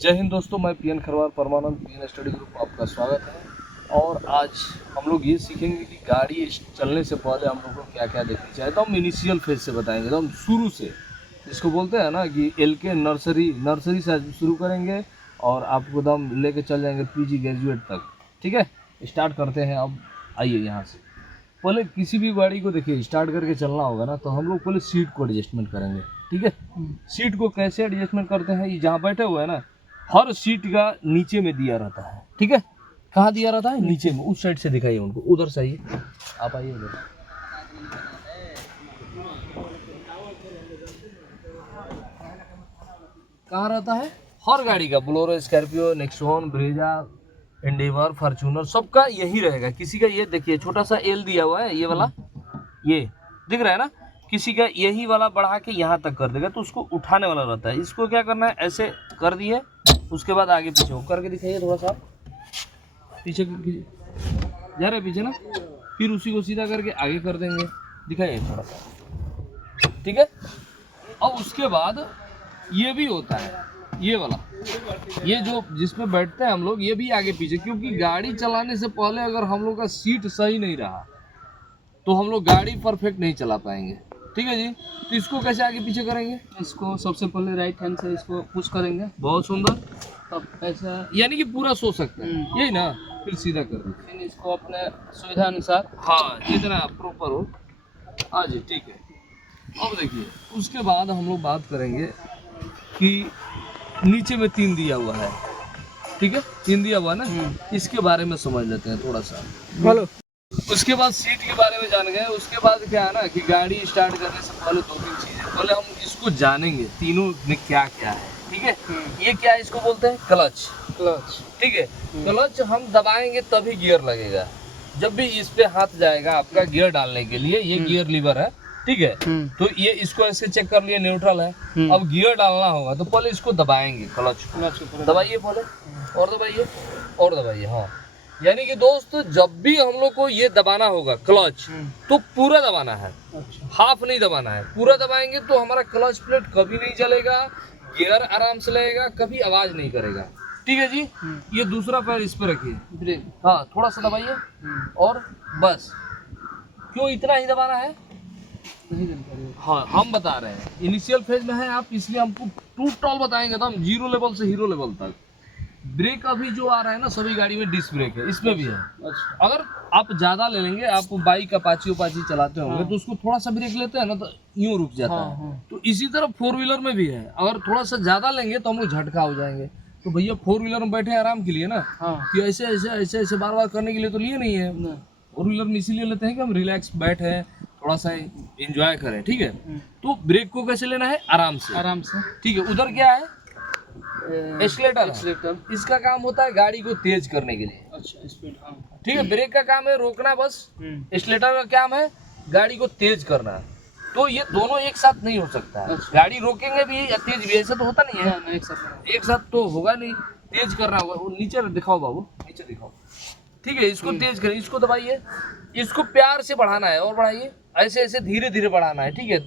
जय हिंद दोस्तों, मैं पीएन खरवार परमानंद पीएन स्टडी ग्रुप में आपका स्वागत है। और आज हम लोग ये सीखेंगे कि गाड़ी चलने से पहले हम लोग को क्या क्या देखनी चाहिए। तो हम इनिशियल फेज से बताएंगे, तो हम शुरू से इसको बोलते हैं ना कि LK नर्सरी से शुरू करेंगे और आपको दम लेके चल जाएंगे PG ग्रेजुएट तक। ठीक है, स्टार्ट करते हैं। अब आइए यहाँ से पहले किसी भी गाड़ी को देखिए स्टार्ट करके चलना होगा ना, तो हम लोग पहले सीट को एडजस्टमेंट करेंगे। ठीक है, सीट को कैसे एडजस्टमेंट करते हैं, ये जहाँ बैठे हुए हैं ना, हर सीट का नीचे में दिया रहता है। ठीक है, कहाँ दिया रहता है? नीचे में। उस साइड से दिखाइए उनको, उधर से आइए, आप आइए उधर। कहाँ रहता है? हर गाड़ी का, Bolero, Scorpio, Nexon, Brezza, Endeavour, Fortuner, सबका यही रहेगा। किसी का ये देखिए छोटा सा L दिया हुआ है, ये वाला, ये दिख रहा है ना, किसी का यही वाला बढ़ा के यहाँ तक कर देगा, तो उसको उठाने वाला रहता है। इसको क्या करना है, ऐसे कर दिए, उसके बाद आगे पीछे हो करके दिखाइए। थोड़ा सा पीछे जा रहे पीछे ना, फिर उसी को सीधा करके आगे कर देंगे, दिखाइए थोड़ा सा। ठीक है, अब उसके बाद ये भी होता है, ये वाला, ये जो जिसमें बैठते हैं हम लोग, ये भी आगे पीछे, क्योंकि गाड़ी चलाने से पहले अगर हम लोग का सीट सही नहीं रहा तो हम लोग गाड़ी परफेक्ट नहीं चला पाएंगे। ठीक है जी, तो इसको कैसे आगे पीछे करेंगे? इसको सबसे पहले राइट हैंड से इसको पुश करेंगे। बहुत सुंदर, तब ऐसा, यानी कि पूरा सो सकते हैं, यही ना, फिर सीधा कर देंगे इसको अपने सुविधा अनुसार। हाँ, जितना प्रॉपर हो। हाँ जी, ठीक है। अब देखिए, उसके बाद हम लोग बात करेंगे कि नीचे में 3 दिया हुआ है। ठीक है, 3 दिया हुआ ना, इसके बारे में समझ लेते हैं थोड़ा सा। बोलो। उसके बाद सीट के बारे में जान गए। उसके बाद क्या है ना कि गाड़ी स्टार्ट करने से पहले 2-3 चीजें पहले हम इसको जानेंगे, तीनों में क्या क्या है। ठीक है, ये क्या है, इसको बोलते हैं क्लच। ठीक है, क्लच हम दबाएंगे तभी गियर लगेगा। जब भी इस पे हाथ जाएगा आपका गियर डालने के लिए, ये गियर लीवर है। ठीक है, तो ये इसको ऐसे चेक कर लिए, न्यूट्रल है। अब गियर डालना होगा तो पहले इसको दबाएंगे, क्लच दबाइए पहले, और दबाइए, और दबाइए। हाँ, यानी कि दोस्त, जब भी हम लोग को ये दबाना होगा क्लच, तो पूरा दबाना है। अच्छा। हाफ नहीं दबाना है, पूरा दबाएंगे तो हमारा क्लच प्लेट कभी नहीं चलेगा, गियर आराम से लगेगा, कभी आवाज नहीं करेगा। ठीक है जी, ये दूसरा पैर इस पे रखिए, ब्रेक। हाँ, थोड़ा सा दबाइए, और बस। क्यों इतना ही दबाना है? हाँ, हम बता रहे हैं, इनिशियल फेज में है आप, इसलिए हमको टोटल बताएंगे, तो हम 0 लेवल से हीरो लेवल तक। ब्रेक अभी जो आ रहा है ना, सभी गाड़ी में डिस्क ब्रेक है, इसमें भी है। अच्छा। अगर आप ज्यादा ले लेंगे, आप बाइक अपाची चलाते होंगे, तो उसको थोड़ा सा ब्रेक लेते हैं ना, तो यूं रुक जाता है। तो इसी तरह 4 व्हीलर में भी है, अगर थोड़ा सा ज्यादा लेंगे तो हम लोग झटका हो जाएंगे। तो भैया 4 व्हीलर में बैठे आराम के लिए ना, कि ऐसे ऐसे ऐसे बार बार करने के लिए तो लिए नहीं है। 4 व्हीलर में इसीलिए लेते हैं कि हम रिलैक्स बैठे, थोड़ा सा एंजॉय करें। ठीक है, तो ब्रेक को कैसे लेना है? आराम से। ठीक है, उधर क्या है? एक्सीलेटर। इसका काम होता है गाड़ी को तेज करने के लिए। अच्छा, स्पीड। हाँ, ठीक है, ब्रेक का काम है रोकना बस, एक्सीलेटर का काम है गाड़ी को तेज करना। तो ये दोनों एक साथ नहीं हो सकता है। अच्छा। गाड़ी रोकेंगे भी या तेज भी, ऐसा तो होता नहीं है। एक साथ तो होगा नहीं, तेज करना होगा। नीचे दिखाओ बाबू, नीचे दिखाओ। ठीक है, इसको तेज करें, इसको दबाइए, इसको प्यार से बढ़ाना है, और बढ़ाइए, ऐसे ऐसे धीरे धीरे बढ़ाना है। ठीक है,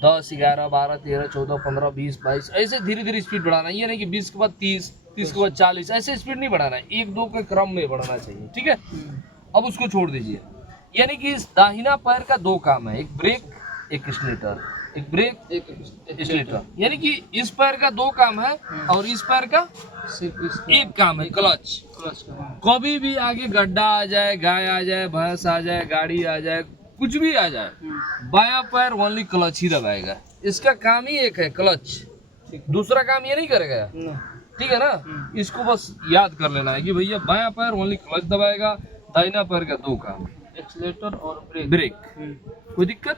10, 11, 12, 13, 14, 15, 20, 22, ऐसे धीरे धीरे स्पीड बढ़ाना है। ये नहीं कि 20 के बाद 30, 30 के बाद 40, ऐसे स्पीड नहीं बढ़ाना है, 1-2 के क्रम में बढ़ाना चाहिए। ठीक है, अब उसको छोड़ दीजिए। यानी कि इस दाहिना पैर का 2 काम है, एक ब्रेक, एक एक्सीलेटर, एक ब्रेक, एक एक्सीलेटर। यानी कि इस पैर का 2 काम है, और इस पैर का सिर्फ एक काम है, क्लच। कभी भी आगे गड्ढा आ जाए, गाय आ जाए, भैंस आ जाए, गाड़ी आ जाए, कुछ भी आ जाए, बायां पैर ओनली क्लच ही दबाएगा। इसका काम ही एक है, क्लच। दूसरा काम ये नहीं करेगा। ठीक है ना, इसको बस याद कर लेना है कि भैया बायां पैर ओनली क्लच दबाएगा, दाहिना पैर का 2 काम, एक्सीलेटर और ब्रेक। कोई दिक्कत?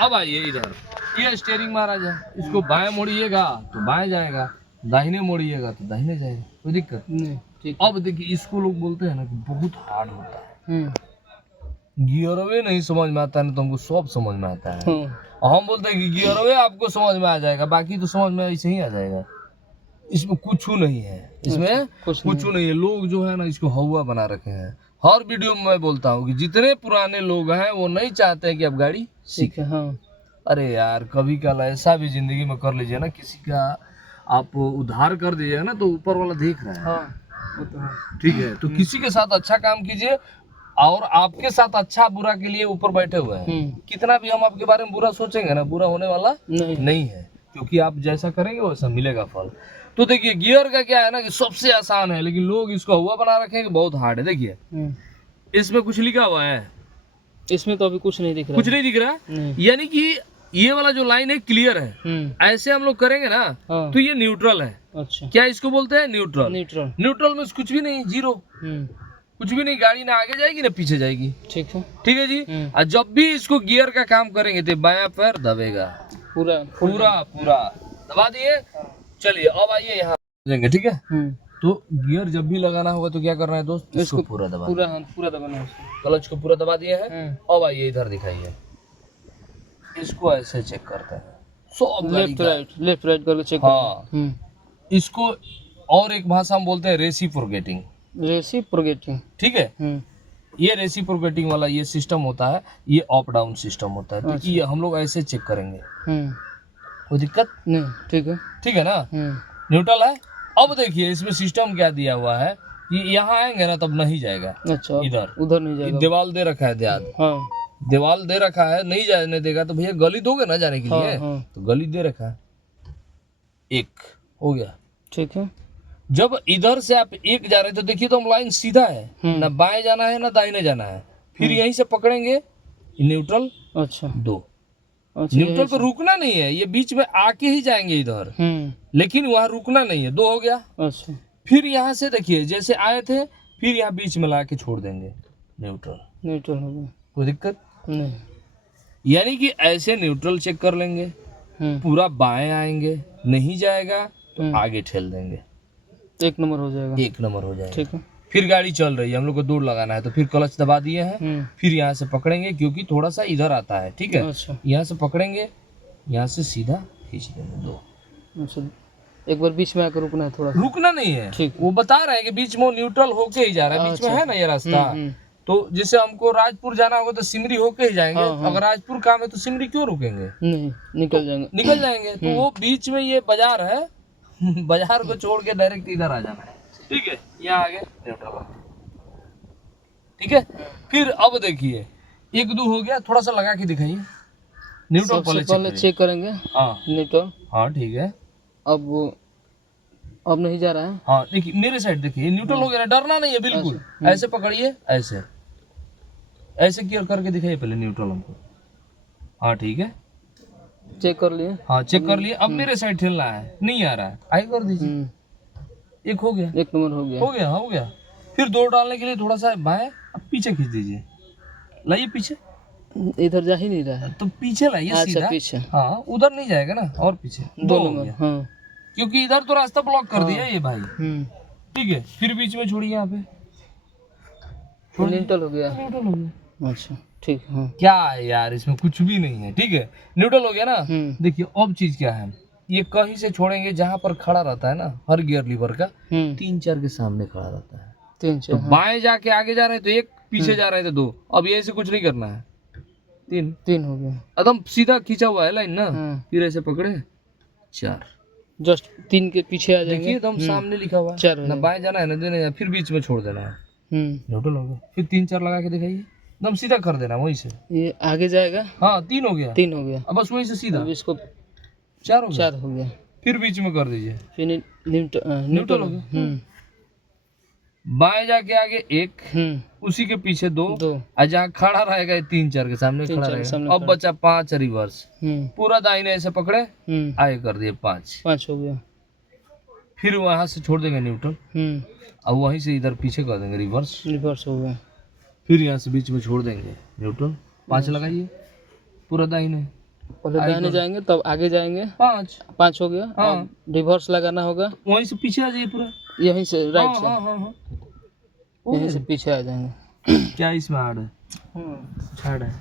अब आइए इधर, ये स्टीयरिंग महाराज है, इसको बाएं मोड़िएगा तो बाएं जाएगा, दाहिने मोड़िएगा तो दाहिने जाएगा। कोई दिक्कत नहीं। अब देखिए, इसको लोग बोलते हैं ना कि बहुत हार्ड होता है, गियरवे नहीं समझ में आता है ना, तो हमको सब समझ में आता है। हम बोलते हैं कि गियरवे आपको समझ में आ जाएगा, बाकी तो समझ में ऐसे ही आ जाएगा। इसमें कुछ नहीं है, इसमें कुछ नहीं है। लोग जो है ना, इसको हवा बना रखे हैं। हर वीडियो में मैं बोलता हूँ कि जितने पुराने लोग हैं वो नहीं चाहते हैं कि आप गाड़ी सीखें। हाँ, अरे यार, कभी कल ऐसा भी जिंदगी में कर लीजिए ना, किसी का आप उधार कर दीजिएगा ना तो ऊपर वाला देख रहा है। हाँ वो तो है। ठीक है, तो किसी के साथ अच्छा काम कीजिए और आपके साथ अच्छा बुरा के लिए ऊपर बैठे हुए हैं। कितना भी हम आपके बारे में बुरा सोचेंगे ना, बुरा होने वाला नहीं है, क्योंकि आप जैसा करेंगे वैसा मिलेगा फल। तो देखिए गियर का क्या है ना कि सबसे आसान है, लेकिन लोग इसको हुआ बना रखे हैं कि बहुत हार्ड है। देखिए इसमें कुछ लिखा हुआ है, इसमें तो अभी कुछ नहीं दिख रहा। कुछ नहीं दिख रहा, यानी कि ये वाला जो लाइन है क्लियर है। ऐसे हम लोग करेंगे ना तो ये न्यूट्रल है। अच्छा, क्या इसको बोलते हैं? न्यूट्रल। न्यूट्रल। न्यूट्रल में कुछ भी नहीं, जीरो, कुछ भी नहीं, गाड़ी ना आगे जाएगी ना पीछे जाएगी। ठीक है, ठीक है जी। और जब भी इसको गियर का काम करेंगे तो बायां पैर दबेगा, पूरा पूरा पूरा दबा दिए। चलिए अब आइए यहाँ देंगे, ठीक है। तो गियर जब भी लगाना होगा तो क्या करना है दोस्त, इसको पूरा दबा, पूरा दबाना है। क्लच को पूरा दबा दिए हैं। अब आइए इधर दिखाइए, इसको ऐसे चेक करते हैं, सब लेफ्ट राइट करके चेक। हाँ, इसको और एक भाषा हम बोलते हैं रेसिप्रोकेटिंग। रेसिप्रोकेटिंग, ठीक है। ये रेसिप्रोकेटिंग वाला ये सिस्टम होता है, ये अप डाउन सिस्टम होता है। तो ये हम लोग ऐसे चेक करेंगे, कोई दिक्कत नहीं। ठीक है, ठीक है ना, न्यूट्रल है। अब देखिए इसमें सिस्टम क्या दिया हुआ है कि यहाँ आएंगे ना तब नहीं जाएगा। अच्छा, इधर उधर नहीं जाएगा, दीवाल दे रखा है, ध्यान। हाँ, दीवाल दे रखा है, नहीं जाने देगा तो भैया गली दोगे ना जाने के लिए। तो गली दे रखा है, एक हो गया। ठीक है, जब इधर से आप एक जा रहे तो देखिए तो हम लाइन सीधा है, ना बाएं जाना है ना दाहिने जाना है। फिर यहीं से पकड़ेंगे न्यूट्रल। अच्छा, दो। अच्छा, न्यूट्रल पे रुकना नहीं है, ये बीच में आके ही जाएंगे इधर, लेकिन वहाँ रुकना नहीं है। दो हो गया। अच्छा, फिर यहाँ से देखिए जैसे आए थे, फिर यहाँ बीच में ला के छोड़ देंगे, न्यूट्रल। न्यूट्रल हो गया, कोई दिक्कत नहीं। यानी कि ऐसे न्यूट्रल चेक कर लेंगे, पूरा बाएं आएंगे, नहीं जाएगा तो आगे ठेल देंगे, एक नंबर हो जाएगा, एक नंबर हो जाएगा। ठीक है। फिर गाड़ी चल रही है, हम लोग को दौड़ लगाना है तो फिर क्लच दबा दिए हैं। फिर यहाँ से पकड़ेंगे क्योंकि थोड़ा सा इधर आता है, ठीक है। अच्छा, यहाँ से पकड़ेंगे, यहाँ से सीधा खींच देंगे, दो। अच्छा, एक बार बीच में आकर रुकना है, थोड़ा रुकना नहीं है। ठीक, वो बता रहे हैं कि बीच में न्यूट्रल होके ही जा रहा है। बीच में है ना ये रास्ता, तो जैसे हमको राजपुर जाना होगा तो सिमरी होके ही जाएंगे। अगर राजपुर काम है तो सिमरी क्यों रुकेंगे, नहीं निकल जाएंगे, निकल जाएंगे। तो वो बीच में ये बाजार है, बाजार को छोड़ के डायरेक्ट इधर आ जाना है, ठीक है। यहाँ आगे न्यूट्रल, ठीक है। फिर अब देखिए एक दो हो गया, थोड़ा सा लगा के दिखाइए न्यूट्रल, पहले चेक करेंगे। हाँ न्यूट्रल, हाँ ठीक है। अब नहीं जा रहा है। हाँ देखिए मेरे साइड देखिए, न्यूट्रल हो गया, डरना नहीं है बिल्कुल। ऐसे पकड़िए, ऐसे ऐसे क्लियर करके दिखाइए पहले न्यूट्रल हमको। हाँ ठीक है, चेक कर लिए। हाँ चेक कर लिए। अब मेरे साइड ठेलना है, नहीं आ रहा है, आगे कर दीजिए। एक हो गया, एक नंबर हो गया, हो गया, हो गया। फिर दो डालने के लिए थोड़ा सा बाएं, अब पीछे खींच दीजिए, लाइए पीछे। इधर जा ही नहीं रहा है तो पीछे लाइए, सीधा पीछे। हाँ उधर नहीं जाएगा ना, और पीछे, दो हो गया। हाँ, क्योंकि इधर तो रास्ता ब्लॉक कर दिया ये भाई, ठीक है। फिर बीच में छोड़िए, यहाँ पे न्यूट्रल हो गया, न्यूट्रल हो गया। अच्छा ठीक है। क्या है यार, इसमें कुछ भी नहीं है, ठीक है। न्यूट्रल हो गया ना। देखिए अब चीज क्या है, ये कहीं से छोड़ेंगे जहाँ पर खड़ा रहता है ना हर गियर लीवर का, 3-4 के सामने खड़ा रहता है, 3-4। तो बाएं जाके आगे जा रहे हैं तो एक, पीछे जा रहे थे दो। अब ये ऐसे कुछ नहीं करना है, तीन हो गया, एकदम सीधा खींचा हुआ है लाइन ना। फिर ऐसे पकड़े, 4, जस्ट 3 के पीछे आ जाएंगे, एकदम सामने लिखा हुआ है 4, ना बाएं जाना है ना देने, फिर बीच में छोड़ देना है। न्यूट्रल हो गया। फिर 3-4 लगा के दिखाइए, एकदम सीधा कर देना वहीं से, ये आगे जाएगा। हाँ 3 हो गया, 3 हो गया। अब बस वहीं से सीधा, इसको 4 हो गया। फिर बीच में कर दीजिए, फिर न्यूट्रल हो गया। बाएं जाके आगे 1, उसी के पीछे 2, और जहाँ खड़ा रहेगा 3-4 के सामने खड़ा रहेगा। अब बचा 5 रिवर्स, पूरा दाहिने ऐसे पकड़े, आगे कर दिए 5 हो गया। फिर वहां से छोड़ देंगे न्यूट्रल, अब वहीं से इधर पीछे कर देंगे रिवर्स, हो गया। फिर यहाँ से बीच में छोड़ देंगे न्यूट्रल, 5 लगाइए, पूरा दाहिने, पहले दाहिने जाएंगे तब आगे जाएंगे, 5 हो गया। हाँ, रिवर्स लगाना होगा, वहीं से पीछे आ जाइए, पूरा यहीं से राइट से। हाँ, यहीं से पीछे आ जाएंगे। क्या इसमें हार्ड है? हार्ड है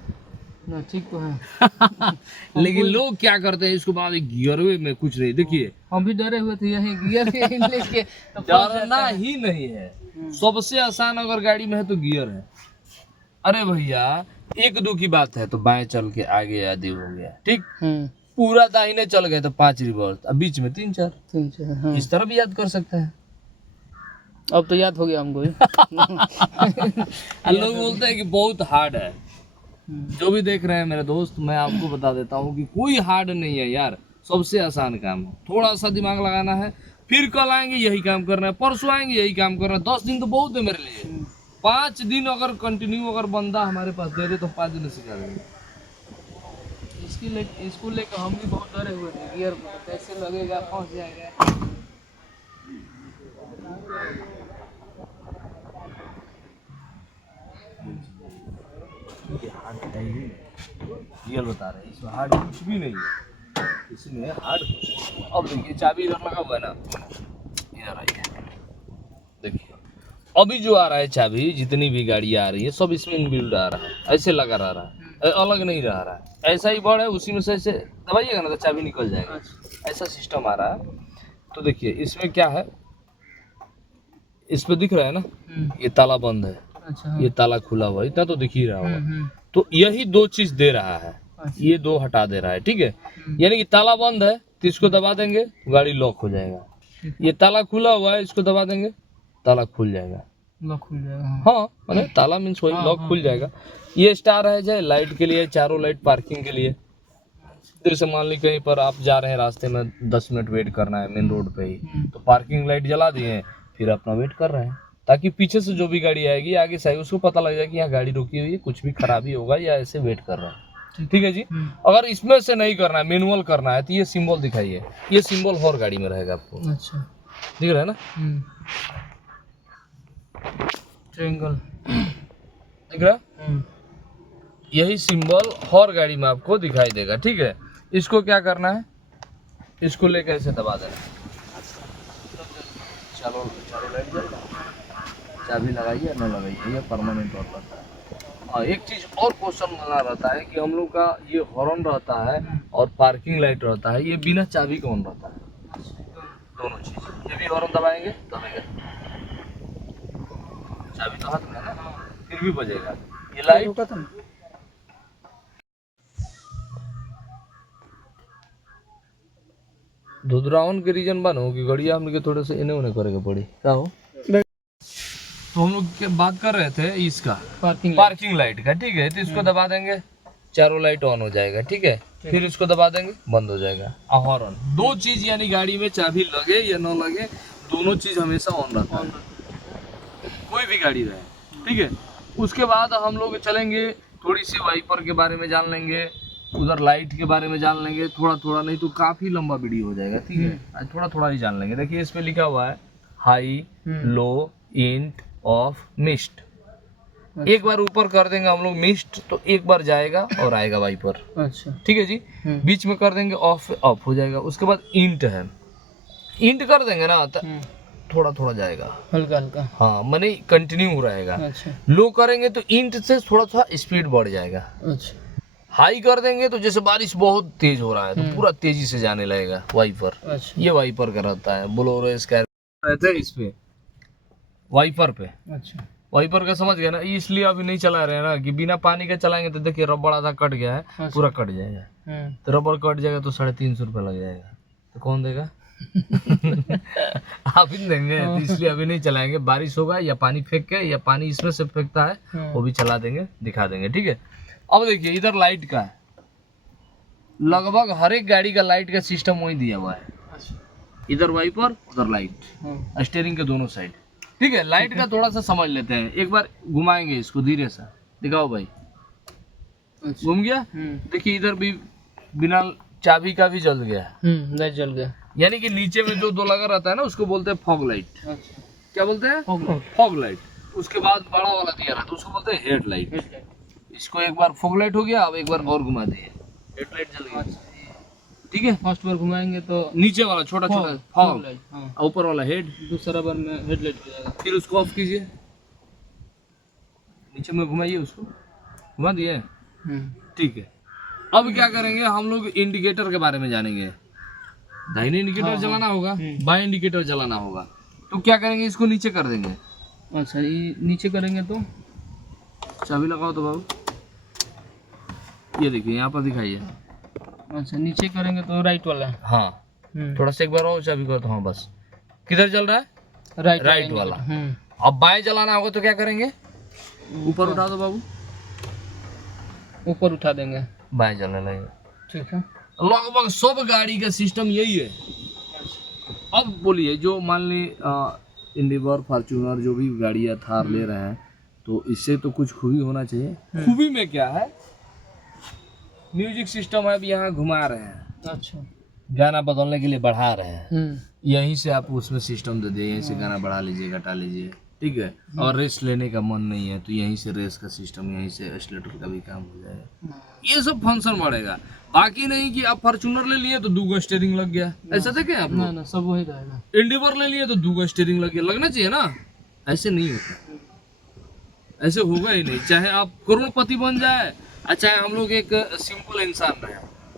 ना, ठीक तो है। लेकिन लोग क्या करते हैं, इसको बाद गियर में कुछ नहीं। देखिए हम भी डरे हुए थे, यही गियर लेके डरना ही नहीं है। सबसे आसान अगर गाड़ी में है तो गियर है। अरे भैया 1-2 की बात है तो बाएं चल के आगे आदि हो गया, ठीक। पूरा दाहिने चल गए तो 5 रिवर्स, अब बीच में 3 4, 3 4 हाँ। इस तरह भी याद कर सकते हैं। अब तो याद हो गया हमको भी। लोग बोलते हैं कि बहुत हार्ड है। जो भी देख रहे हैं मेरे दोस्त, मैं आपको बता देता हूँ कि कोई हार्ड नहीं है यार, सबसे आसान काम है। थोड़ा सा दिमाग लगाना है, फिर कल आएंगे यही काम करना है, परसों आएंगे यही काम करना है। 10 दिन तो बहुत है मेरे लिए। 5 दिन अगर कंटिन्यू अगर बंदा हमारे पास दे दे तो 5 दिन सिखा देंगे। इसको लेकर हम भी बहुत डरे हुए थे, गियर कैसे लगेगा, फंस जाएगा। ये हार्ड है ही, रियल बता रहे हैं, इसमें हार्ड कुछ भी नहीं है, इसमें हार्ड कुछ नहीं है। अब देखिए चाबी इधर लगा हुआ है ना, इधर आइए देखिए, अभी जो आ रहा है चाबी, जितनी भी गाड़ी आ रही है सब इसमें इनबिल्ड आ रहा है, ऐसे लगा रह रहा है, अलग नहीं रह रहा है। ऐसा ही बड़ है, उसी में से ऐसे दबाइएगा ना तो चाबी निकल जाएगा, ऐसा सिस्टम आ रहा है। तो देखिए इसमें क्या है, इस पे दिख रहा है ना, ये ताला बंद है, अच्छा ये ताला खुला हुआ है, इतना तो दिख ही रहा होगा। तो यही 2 चीज दे रहा है, ये 2 हटा दे रहा है, ठीक है। यानी कि ताला बंद है तो इसको दबा देंगे तो गाड़ी लॉक हो जाएगा, ये ताला खुला हुआ है इसको दबा देंगे ताला खुल जाएगा, लॉक खुल जाएगा। हाँ मतलब ताला मीन्स वही लॉक खुल जाएगा। ये स्टार है जो लाइट के लिए, चारों लाइट पार्किंग के लिए। जैसे मान ली कहीं पर आप जा रहे हैं, रास्ते में 10 मिनट वेट करना है मेन रोड पे ही, तो पार्किंग लाइट जला दिए, फिर अपना वेट कर रहे हैं, ताकि पीछे से जो भी गाड़ी आएगी आगे से आएगी उसको पता लग जाए कि यहाँ गाड़ी रुकी हुई है, कुछ भी खराबी होगा या ऐसे वेट कर रहे हैं, ठीक है जी। अगर इसमें से नहीं करना है, मैनुअल करना है, तो ये सिंबल दिखाइए, ये सिंबल हर गाड़ी में रहेगा आपको, अच्छा दिख रहा है ना, ट्रायंगल दिख रहा है, यही सिंबल हर गाड़ी में आपको दिखाई देगा, ठीक है। इसको क्या करना है, इसको लेकर ऐसे दबा देना, चलो लाइट जल रहा, चाबी लगाइए ना लगाइए, ये परमानेंट ऑन रहता है। और एक चीज और क्वेश्चन बना रहता है कि हम लोग का ये हॉर्न रहता है और पार्किंग लाइट रहता है, ये बिना चाबी का ऑन रहता है, दोनों चीज। ये भी हॉर्न दबाएंगे दबेगा, चाबी तो हाथ में है ना, फिर भी बजेगा। ये लाइट धुधरावन के रीजन बनो कि गड़िया हम लोग थोड़े से इन्हें उन्हें करेगा पड़ी क्या हो। तो हम लोग बात कर रहे थे इसका पार्किंग लाइट का, ठीक है। तो इसको दबा देंगे, चारों लाइट ऑन हो जाएगा, ठीक है। फिर इसको दबा देंगे, बंद हो जाएगा। हॉर्न 2 चीज, यानी गाड़ी में चाबी लगे या न लगे, दोनों चीज हमेशा ऑन रहता है, कोई भी गाड़ी रहे, ठीक है। उसके बाद हम लोग चलेंगे, थोड़ी सी वाइपर के बारे में जान लेंगे, उधर लाइट के बारे में जान लेंगे, थोड़ा थोड़ा, नहीं तो काफी लंबा वीडियो हो जाएगा, ठीक है। थोड़ा थोड़ा ही जान लेंगे। देखिए इस पे लिखा हुआ है high low int of mist. एक बार ऊपर कर देंगे हम लोग मिस्ट तो एक बार जाएगा और आएगा वाइपर, अच्छा ठीक है जी। बीच में कर देंगे ऑफ हो जाएगा। उसके बाद इंट है, इंट कर देंगे ना तो थोड़ा थोड़ा जाएगा, हल्का हल्का, हाँ माने कंटिन्यू रहेगा। अच्छा लो करेंगे तो इंट से थोड़ा थोड़ा स्पीड बढ़ जाएगा। अच्छा हाई कर देंगे तो जैसे बारिश बहुत तेज हो रहा है तो पूरा तेजी से जाने लगेगा वाइपर। अच्छा ये वाइपर का रहता है, बोलेरो स्कॉर्पियो रहते हैं इस पे वाइपर पे। अच्छा वाइपर का समझ गया ना, इसलिए अभी नहीं चला रहे हैं ना कि बिना पानी के चलाएंगे तो देखिए रबड़ आधा कट गया है, अच्छा। पूरा कट जाएगा। तो रबड़ कट जाएगा तो 350 रुपये लग जाएगा, तो कौन देगा? आप ही देंगे, तो इसलिए अभी नहीं चलाएंगे। बारिश होगा या पानी फेंक के, या पानी इसमें से फेंकता है वो भी चला देंगे, दिखा देंगे, ठीक है। अब देखिए इधर लाइट का है, लगभग हर एक गाड़ी का लाइट का सिस्टम वही दिया हुआ है। इधर वाइपर उधर लाइट, स्टीयरिंग के दोनों साइड, ठीक है। लाइट का थोड़ा सा समझ लेते हैं, एक बार घुमाएंगे इसको धीरे से, दिखाओ भाई। घूम गया, देखिए इधर भी बिना चाबी का भी जल गया, लाइट जल गया। यानी कि नीचे में जो 2 लगा रहता है ना उसको बोलते हैं फॉग लाइट। अच्छा क्या बोलते हैं? Fog light. उसके बाद बड़ा वाला दिया रहता है उसको बोलते हैं हेड लाइट। इसको एक बार फॉग लाइट हो गया, अब एक बार और घुमा दिए, हेड लाइट जल गया, ठीक है। फर्स्ट बार घुमाएंगे तो नीचे वाला छोटा छोटा फॉग, हाँ। ऊपर वाला हेड, दूसरा बार में हेडलाइट हो जाएगा। फिर उसको ऑफ कीजिए, नीचे में घुमाइए, उसको घुमा दिए, ठीक है। अब क्या करेंगे हम लोग, इंडिकेटर के बारे में जानेंगे। दाहिने इंडिकेटर जलाना होगा, बाएं इंडिकेटर जलाना होगा। तो क्या करेंगे, इसको नीचे कर देंगे। अच्छा ये नीचे करेंगे तो चाबी लगाओ तो बाबू, ये देखिए यहाँ पर दिखाइए, अच्छा, नीचे करेंगे तो राइट वाला है। हाँ थोड़ा सा एक बार और चाबी कर दो। हाँ बस, किधर चल रहा है? राइट वाला। अब बाएं चलाना होगा तो क्या करेंगे? ऊपर उठा दो बाबू, ऊपर उठा देंगे, बाएं चलने लगेगा। ठीक है। लगभग सब गाड़ी का सिस्टम यही है। अब बोलिए, जो मान ली इंडिवर, फॉर्च्यूनर, जो भी गाड़ियाँ थार ले रहे हैं, तो इससे तो कुछ खूबी होना चाहिए। खूबी में क्या है? म्यूजिक सिस्टम है, अब यहाँ घुमा रहे हैं, अच्छा, गाना बदलने के लिए बढ़ा रहे हैं, यहीं से आप उसमें सिस्टम दे दिए, यहीं से गाना बढ़ा लीजिए, घटा लीजिए, ठीक है। और रेस लेने का मन नहीं है तो यहीं से रेस का सिस्टम, यहीं से एक्सीलेटर का भी काम हो जाएगा। ये सब फंक्शन बढ़ेगा। बाकी नहीं कि आप फॉर्च्यूनर ले लिए तो 2 स्टीयरिंग लग गया, ऐसा देखे आप? ना सब वही रहेगा। इंडिवर ले लिए तो 2 स्टीयरिंग लग गया, लगना चाहिए ना। ऐसे नहीं होता, ऐसे होगा ही नहीं। चाहे आप करोड़पति बन जाए और चाहे हम लोग एक सिंपल इंसान रहे,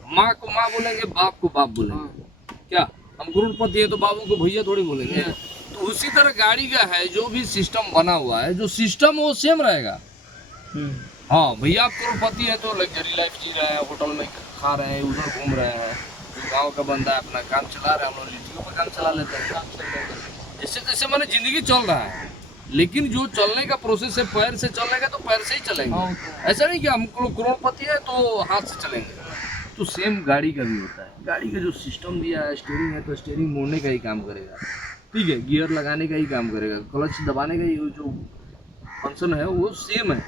माँ को माँ बोलेंगे, बाप को बाप बोलेंगे। क्या हम करोड़पति है तो बाबू को भैया थोड़ी बोलेंगे? तो उसी तरह गाड़ी का है, जो भी सिस्टम बना हुआ है, जो सिस्टम वो सेम रहेगा। हाँ भैया, आप करोड़पति है तो लग्जरी लाइफ जी रहे हैं, होटल में खा रहे हैं, उधर घूम रहे हैं। गांव का बंदा है, अपना काम चला रहा है, हम लोग लिट्टियों पर काम चला लेते हैं। जैसे जैसे मैंने जिंदगी चल रहा है, लेकिन जो चलने का प्रोसेस है, पैर से चलने का, तो पैर से ही चलेंगे। ऐसा नहीं कि हम करोड़पति है तो हाथ से चलेंगे। तो सेम गाड़ी का भी होता है। गाड़ी का जो सिस्टम दिया है, स्टीयरिंग है तो स्टीयरिंग मोड़ने का ही काम करेगा, ठीक है। गियर लगाने का ही काम करेगा, क्लच दबाने का ही जो फंक्शन है वो सेम है।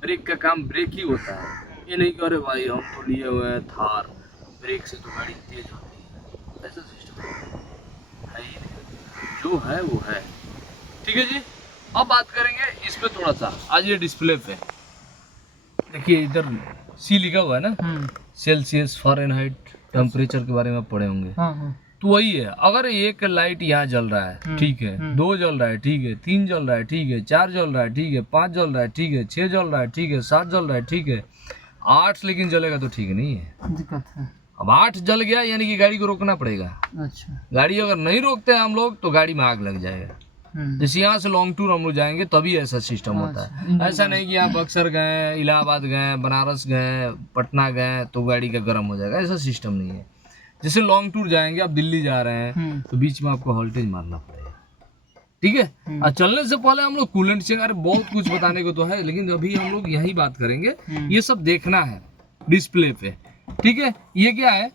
ब्रेक का काम ब्रेक ही होता है। ये नहीं कि अरे भाई हम तो लिए हुए हैं थार, ब्रेक से तो गाड़ी तेज होती है, ऐसा सिस्टम है ही नहीं। जो है वो है, ठीक है जी। अब बात करेंगे इस पे थोड़ा सा। आज ये डिस्प्ले पे देखिए, इधर सी लिखा हुआ है ना, सेल्सियस, फ़ारेनहाइट, टेम्परेचर के बारे में आप पढ़े होंगे। तो वही है। अगर एक लाइट यहाँ जल रहा है, ठीक है, 2 जल रहा है, ठीक है, 3 जल रहा है, ठीक है, 4 जल रहा है, ठीक है, 5 जल रहा है, ठीक है, 6 जल रहा है, ठीक है, 7 जल रहा है, ठीक है, 8 लेकिन जलेगा तो ठीक नहीं है, दिक्कत है। अब 8 जल गया यानी कि गाड़ी को रोकना पड़ेगा। अच्छा, गाड़ी अगर नहीं रोकते हैं हम लोग तो गाड़ी में आग लग जाएगा। जैसे यहाँ से लॉन्ग टूर हम लोग जाएंगे तभी ऐसा सिस्टम होता है। ऐसा नहीं कि आप अक्सर गए, इलाहाबाद गए, बनारस गए, पटना गए तो गाड़ी का गर्म हो जाएगा, ऐसा सिस्टम नहीं है। जैसे लॉन्ग टूर जाएंगे, आप दिल्ली जा रहे हैं तो बीच में आपको हॉल्टेज मारना पड़ेगा, ठीक है। और चलने से पहले हम लोग कूलेंट चेक, अरे बहुत कुछ बताने को तो है, लेकिन अभी हम लोग यही बात करेंगे। ये सब देखना है डिस्प्ले पे, ठीक है। ये क्या है?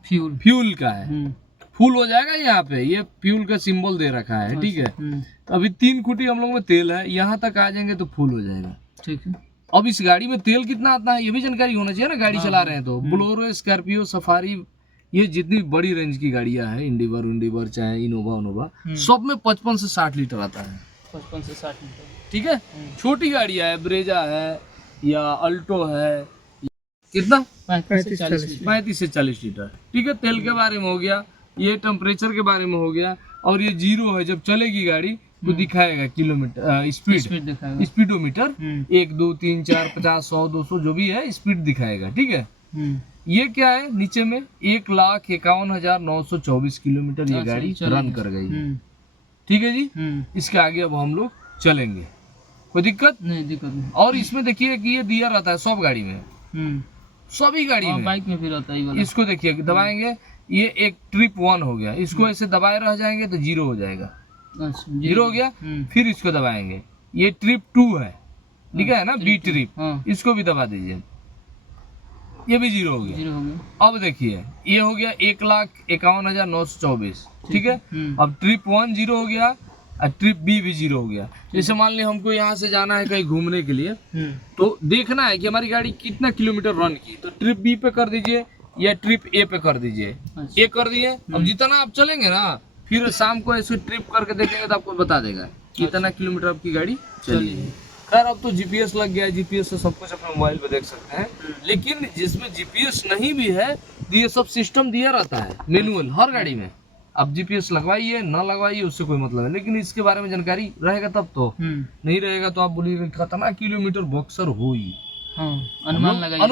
फ्यूल का है। फुल हो जाएगा यहाँ पे, ये फ्यूल का सिंबल दे रखा है, ठीक है। तो अभी 3 कुटी हम लोग में तेल है, यहाँ तक आ जाएंगे तो फुल हो जाएगा, ठीक है। अब इस गाड़ी में तेल कितना आता है ये भी जानकारी होना चाहिए ना, गाड़ी चला रहे हैं तो। बोलेरो, स्कॉर्पियो, सफारी, ये जितनी बड़ी रेंज की गाड़ियां हैं, इंडिवर चाहे इनोवा, सब में 55 से 60 लीटर आता है। 55 से 60 लीटर, ठीक है। छोटी गाड़ियां है, ब्रेजा है या अल्टो है, कितना? 35 से 40 लीटर, ठीक है। तेल के बारे में हो गया, ये टेम्परेचर के बारे में हो गया, और ये 0 है। जब चलेगी गाड़ी तो दिखाएगा किलोमीटर, स्पीडोमीटर, 1 2 3 4 50 100 200 जो भी है स्पीड दिखाएगा, ठीक है। ये क्या है? नीचे में 1,51,924 किलोमीटर ये गाड़ी रन कर गई है, ठीक है जी। इसके आगे अब हम लोग चलेंगे, कोई दिक्कत नहीं। और इसमें देखिए कि ये दिया रहता है सब गाड़ी में, सभी गाड़ी में, बाइक में भी रहता है। इसको देखिए, दबाएंगे, ये एक ट्रिप 1 हो गया, इसको ऐसे दबाए रह जाएंगे तो 0 हो जाएगा। अच्छा, 0 हो गया। फिर इसको दबाएंगे, ये ट्रिप 2 है, ठीक है ना, बी ट्रिप, इसको भी दबा दीजिए, ये भी 0 हो गया। अब देखिए, ये हो गया 1,51,924, ठीक है। अब ट्रिप 1 0 हो गया और ट्रिप बी भी 0 हो गया। जैसे मान ली हमको यहाँ से जाना है कहीं घूमने के लिए, तो देखना है कि हमारी गाड़ी कितना किलोमीटर रन की, तो ट्रिप बी पे कर दीजिए या ट्रिप ए पे कर दीजिए। ए कर दिए। अब जितना आप चलेंगे ना, फिर शाम को ऐसे ट्रिप करके देखेंगे तो आपको बता देगा कितना किलोमीटर आपकी गाड़ी चली है। खैर अब तो जीपीएस लग गया है, जीपीएस से सब कुछ अपने मोबाइल पे देख सकते हैं। लेकिन जिसमें जीपीएस नहीं भी है, ये सब सिस्टम दिया रहता है मैनुअल हर गाड़ी में। अब जीपीएस लगवाइए ना लगवाइए उससे कोई मतलब है, लेकिन इसके बारे में जानकारी रहेगा तब तो। नहीं रहेगा तो आप बोलिएगा कितना किलोमीटर बॉक्सर हो ही, अनुमान लगाते।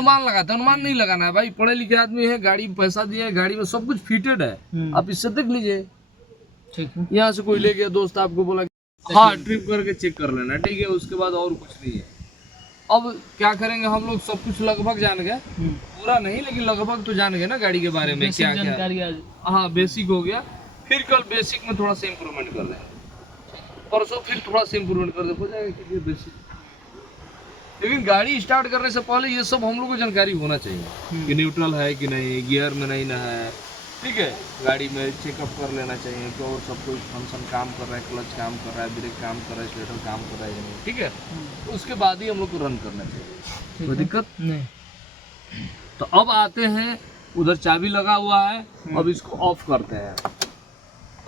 अनुमान नहीं लगाना है भाई, पढ़े लिखे आदमी है, गाड़ी में पैसा दिए है, गाड़ी में सब कुछ फिटेड है, आप इससे देख लीजिए। ठीक है, यहाँ से कोई ले गया दोस्त आपको बोला हाँ ट्रिप करके चेक कर लेना, ठीक है, उसके बाद और कुछ नहीं है। अब क्या करेंगे हम लोग, सब कुछ लगभग जान गए, पूरा नहीं लेकिन लगभग तो जान गए ना गाड़ी के बारे में, क्या क्या। जानकारी आज हाँ बेसिक हो गया, फिर कल बेसिक में थोड़ा सा इम्प्रूवमेंट कर लें, परसों फिर थोड़ा सा इम्प्रूवमेंट कर दे, हो जाएगा क्लियर बेसिक। लेकिन गाड़ी स्टार्ट करने से पहले ये सब हम लोग को जानकारी होना चाहिए कि न्यूट्रल है कि नहीं, गियर में नहीं ना है, ठीक है। गाड़ी में चेकअप कर लेना चाहिए कि और सब कुछ फंक्शन काम कर रहा है, क्लच काम कर रहा है, ब्रेक काम कर रहा है, स्लेटर काम कर रहा है कि नहीं, ठीक है। तो उसके बाद ही हम लोग को रन करना चाहिए, कोई दिक्कत नहीं। तो अब आते हैं, उधर चाबी लगा हुआ है, अब इसको ऑफ करते हैं।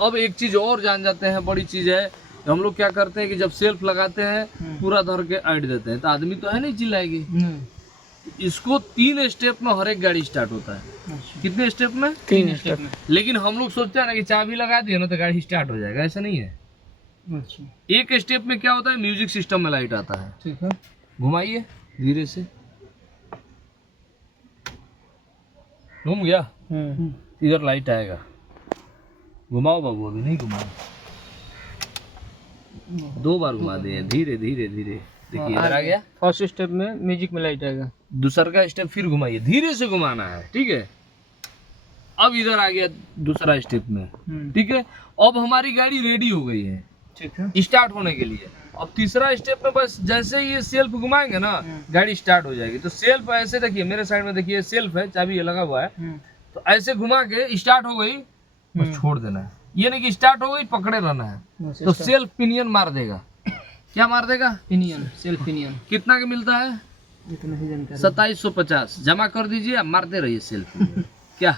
अब एक चीज और जान जाते हैं, बड़ी चीज है, हम लोग क्या करते हैं कि जब सेल्फ लगाते हैं पूरा धर के ऐड देते हैं, तो आदमी तो है नहीं चिल्लाएगी। इसको 3 स्टेप में हर एक गाड़ी स्टार्ट होता है। कितने स्टेप में? 3 स्टेप में। लेकिन हम लोग सोचते हैं ना कि चाबी लगा दिए ना तो गाड़ी स्टार्ट हो जाएगा, ऐसा नहीं है। अच्छा, एक स्टेप में क्या होता है, म्यूजिक सिस्टम में लाइट आता है, ठीक है। घुमाइए धीरे से, घूम गया, इधर लाइट आएगा, घुमाओ बाबू, अभी नहीं घुमाओ, 2 बार घुमा दिए, धीरे धीरे धीरे, देखिए इधर आ गया। फर्स्ट स्टेप में म्यूजिक में लाइट आएगा, दूसरा का स्टेप फिर घुमाइए, धीरे से घुमाना है, ठीक है। अब इधर आ गया दूसरा स्टेप में, ठीक है। अब हमारी गाड़ी रेडी हो गई है, ठीक है, स्टार्ट होने के लिए। अब तीसरा स्टेप में बस जैसे ये सेल्फ घुमाएंगे ना गाड़ी स्टार्ट हो जाएगी। तो सेल्फ ऐसे देखिए, मेरे साइड में देखिए सेल्फ है, चाबी ये लगा हुआ है, तो ऐसे घुमा के स्टार्ट हो गई, बस छोड़ देना है। ये नहीं कि स्टार्ट हो गई पकड़े रहना है, तो सेल्फ पिनियन मार देगा। क्या मार देगा? Pinion, self pinion. कितना का मिलता है? इतना ही जानकारी। 2750 जमा कर दीजिए, मारते रहिए सेल्फ। क्या